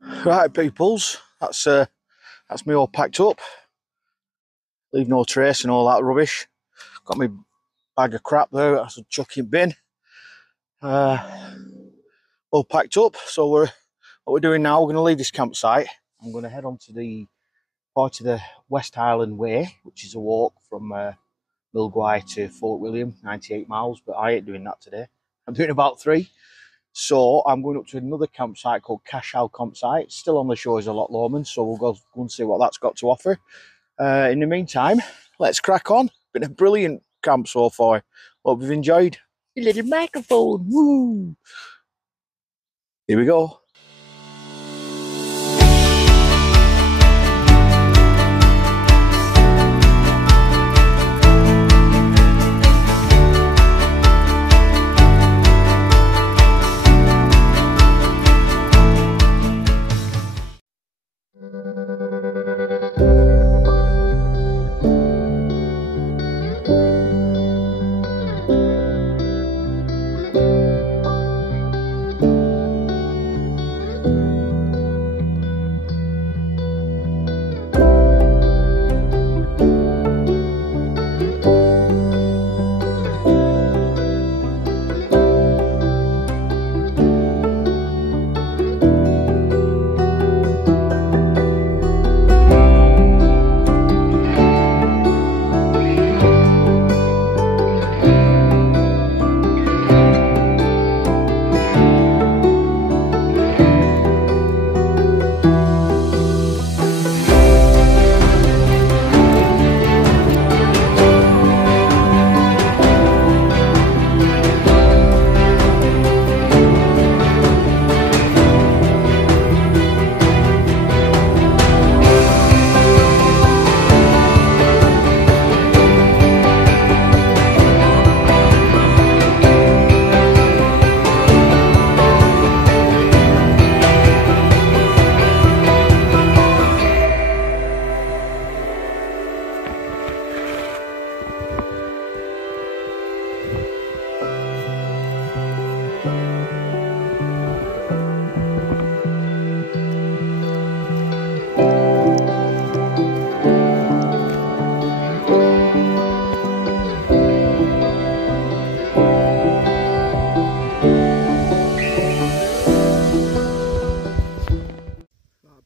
Right, peoples, that's me all packed up. Leave no trace and all that rubbish. Got my bag of crap there. That's a chucking bin. All packed up. So what we're doing now, we're going to leave this campsite. I'm going to head on to the part of the West Highland Way, which is a walk from Milgwy to Fort William, 98 miles. But I ain't doing that today. I'm doing about 3. So I'm going up to another campsite called Cashell campsite. It's still on the shores of Loch Lomond, so we'll go and see what that's got to offer. In the meantime, let's crack on. Been a brilliant camp so far. Hope you've enjoyed. Your little microphone. Woo! Here we go.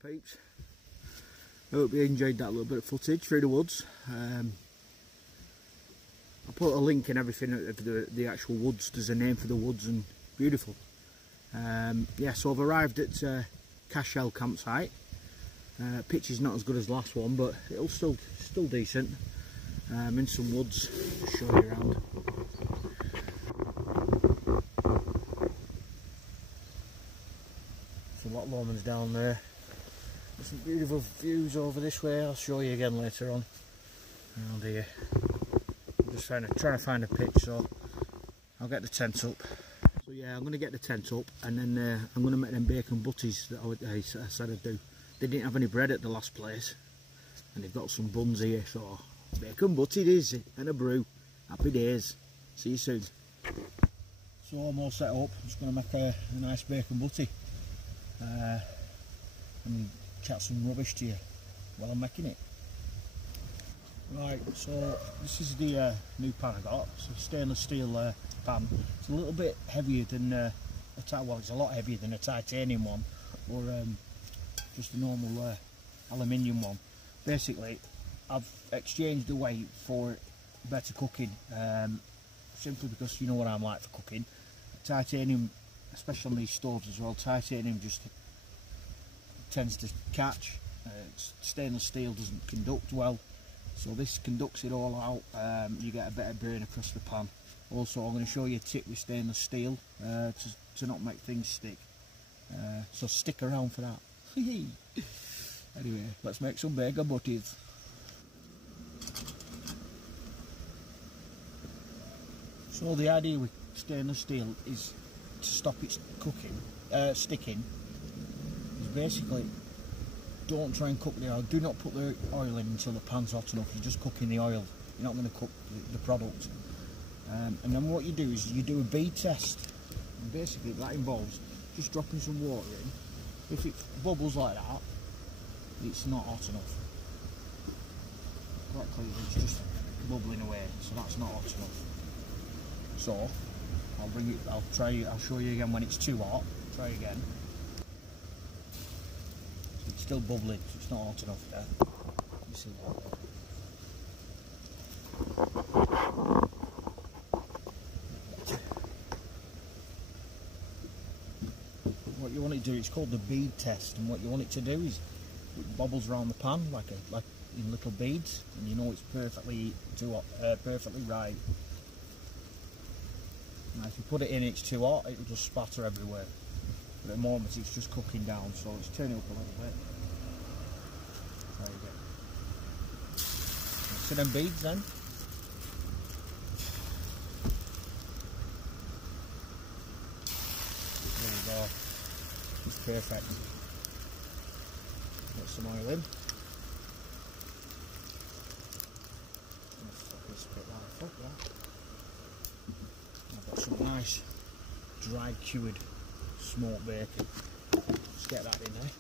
Peeps, I hope you enjoyed that little bit of footage through the woods. I'll put a link and everything of the actual woods. There's a name for the woods and beautiful. Yeah, so I've arrived at Cashell campsite. Pitch is not as good as the last one, but it'll still decent. In some woods, I'll show you around. So Loch Lomond's down there. There's some beautiful views over this way. I'll show you again later on. Around here. I'm just trying to find a pitch, so I'll get the tent up. So yeah, I'm going to get the tent up, and then I'm going to make them bacon butties that I said I'd do. They didn't have any bread at the last place, and they've got some buns here, so bacon butty it is, and a brew. Happy days. See you soon. So I'm all set up. I'm just going to make a nice bacon butty. And chat some rubbish to you while I'm making it. Right, so this is the new pan I got. It's a stainless steel pan. It's a little bit heavier than well, it's a lot heavier than a titanium one, or just a normal aluminium one. Basically, I've exchanged the weight for better cooking, simply because you know what I'm like for cooking. Titanium, especially on these stoves as well, titanium just tends to catch. Stainless steel doesn't conduct well, so this conducts it all out. You get a better burn across the pan. Also, I'm going to show you a tip with stainless steel to not make things stick, so stick around for that. Anyway, let's make some bacon butties. So the idea with stainless steel is to stop it sticking. Is basically, don't try and cook the oil. Do not put the oil in until the pan's hot enough. You're just cooking the oil. You're not going to cook the product. And then what you do is you do a BEAD test. And basically that involves just dropping some water in, If it bubbles like that, it's not hot enough. Quite clearly, it's just bubbling away, so that's not hot enough. So I'll show you again when it's too hot. Try again. So it's still bubbling, so it's not hot enough there. You see that? What you want it to do, it's called the bead test, and what you want it to do is it bobbles around the pan like in little beads, and you know it's perfectly right. Now if you put it in, it's too hot, it'll just spatter everywhere. But at the moment it's just cooking down, so let's turn it up a little bit. Try again. See them beads then? There we go. It's perfect. Put some oil in. I've got some nice dry cured smoked bacon. Let's get that in there.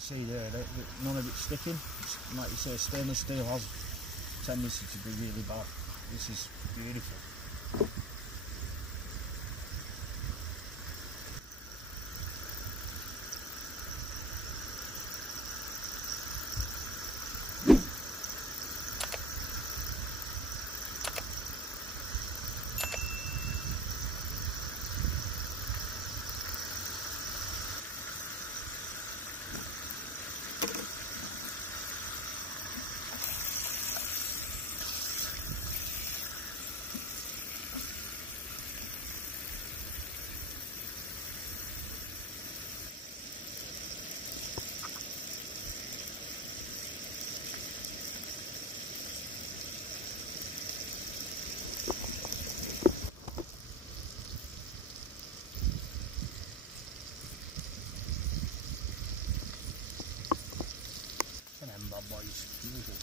See there, none of it's sticking. It's, like you say, stainless steel has a tendency to be really bad. This is beautiful. Boys, beautiful.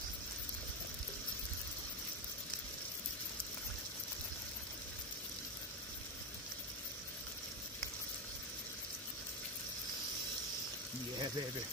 Yeah, baby.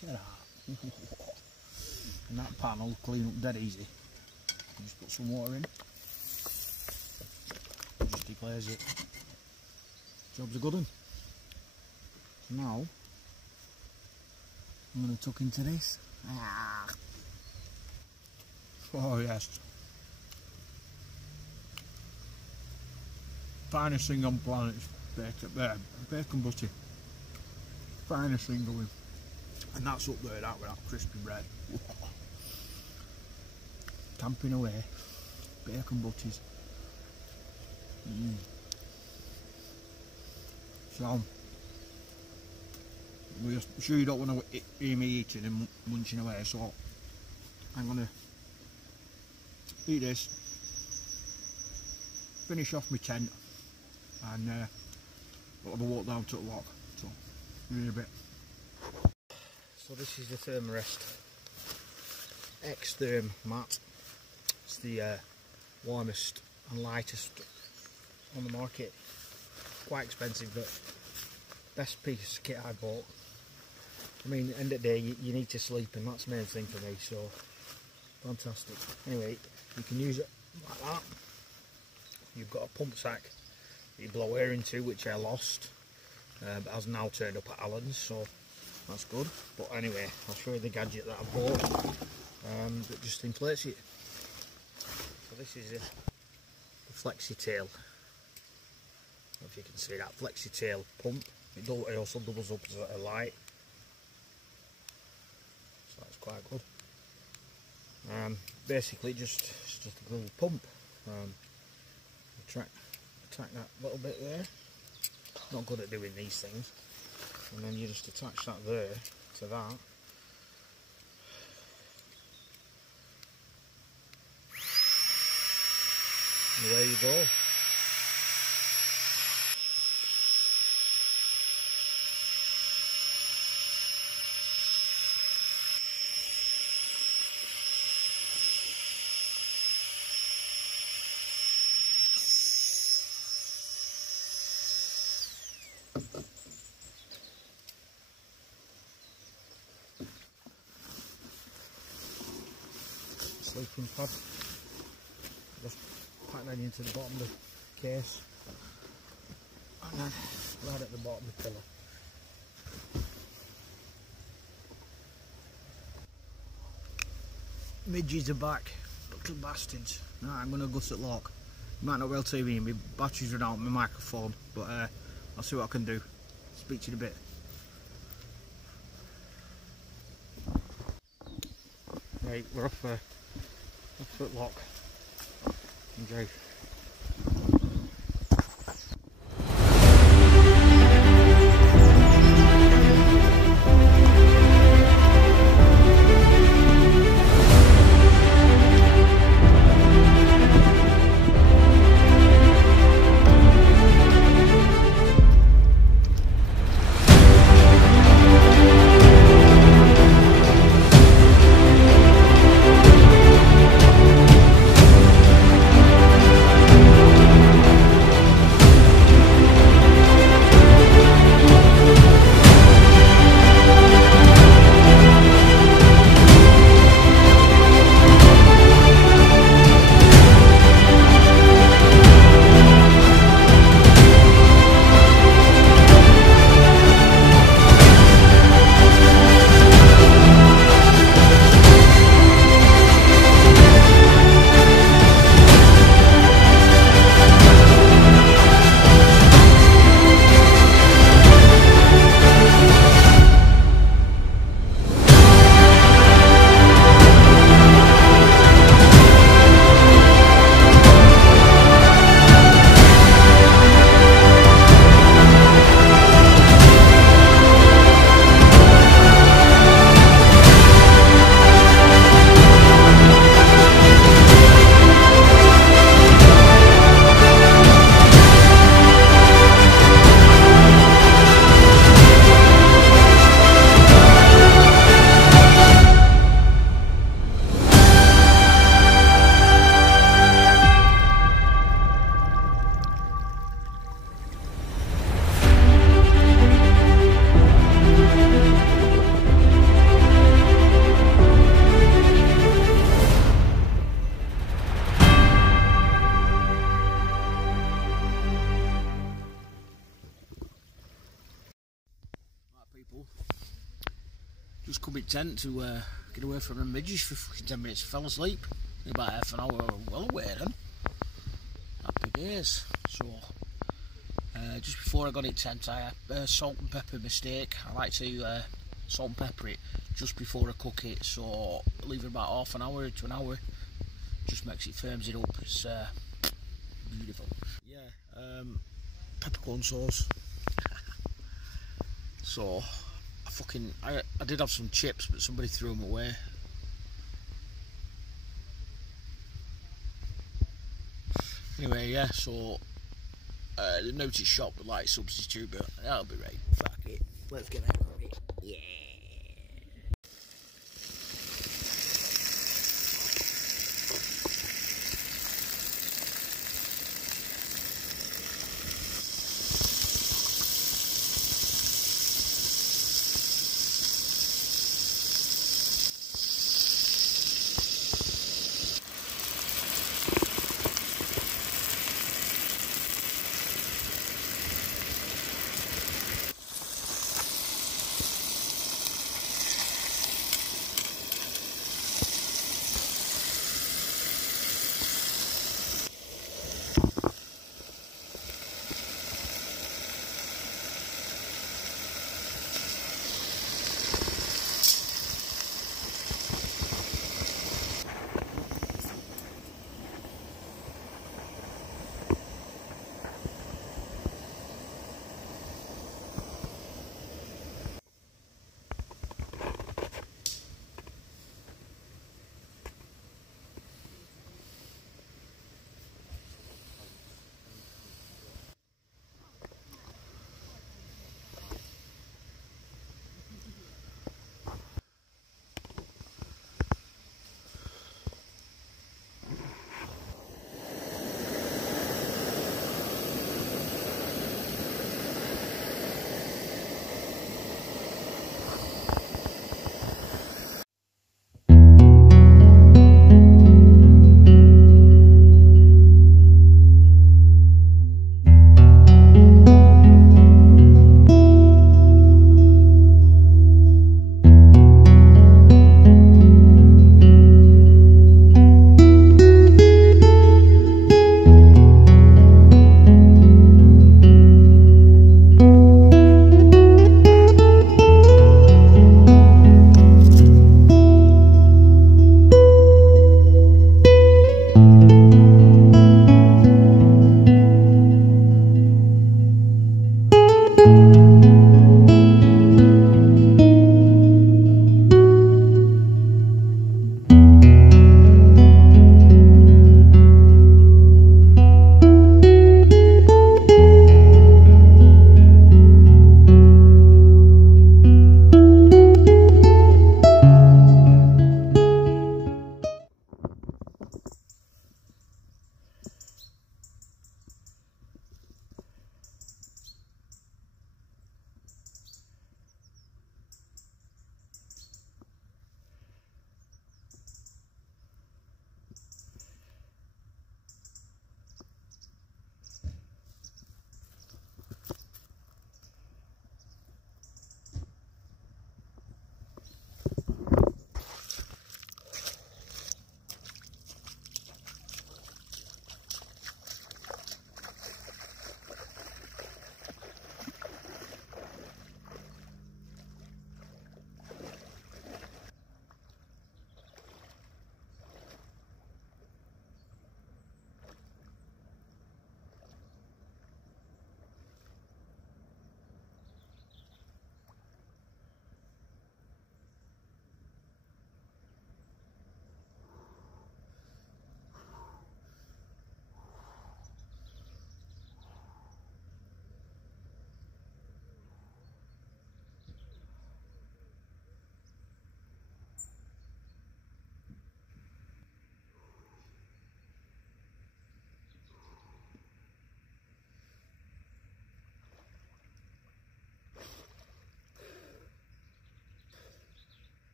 Get out. And that pan will clean up dead easy. Just put some water in. Just declares it. Job's a good one. So now I'm going to tuck into this. Oh yes. Finest thing on planet is baked up there. Bacon butty. Finest thing going. And that's up there, that with that crispy bread. Camping away, bacon butties. So, I'm sure you don't want to hear me eating and munching away, so I'm going to eat this, finish off my tent, and I'll have a walk down to the loch. So, in a bit. So this is the Thermarest X-Therm mat. It's the warmest and lightest on the market. Quite expensive, but best piece of kit I bought. I mean, end of the day, you need to sleep, and that's the main thing for me, so fantastic. Anyway, you can use it like that. You've got a pump sack that you blow air into, which I lost, but has now turned up at Allen's, so that's good. But anyway, I'll show you the gadget that I bought that just inflates it. So this is the flexitail. If you can see that flexitail pump, it also doubles up as a light, so that's quite good. Basically just a little pump. Track that little bit there. Not good at doing these things. And then you just attach that there to that. And away you go. Sleeping pad. Just pack that into the bottom of the case, and then right at the bottom of the pillow. Midges are back, little bastards. Now I'm going to go to the loch. You might not be able to hear me, my batteries run out on my microphone, but I'll see what I can do. Speak to you in a bit. Right, we're off at loch. Enjoy. Just come in tent to get away from the midges for fucking 10 minutes. Fell asleep in about half an hour, well away then. Happy days. So just before I got in tent, I had a salt and pepper mistake. I like to salt and pepper it just before I cook it, so leave it about half an hour to an hour. Just makes it, firms it up. It's beautiful. Yeah, peppercorn sauce. So I did have some chips, but somebody threw them away. Anyway, yeah, so the notice shop would like substitute, but that'll be right. Fuck it. Let's get out of it. Yeah.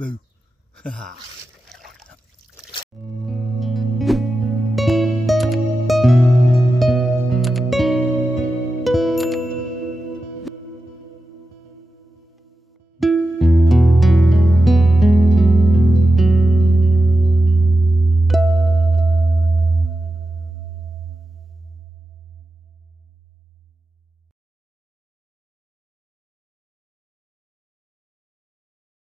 Boo.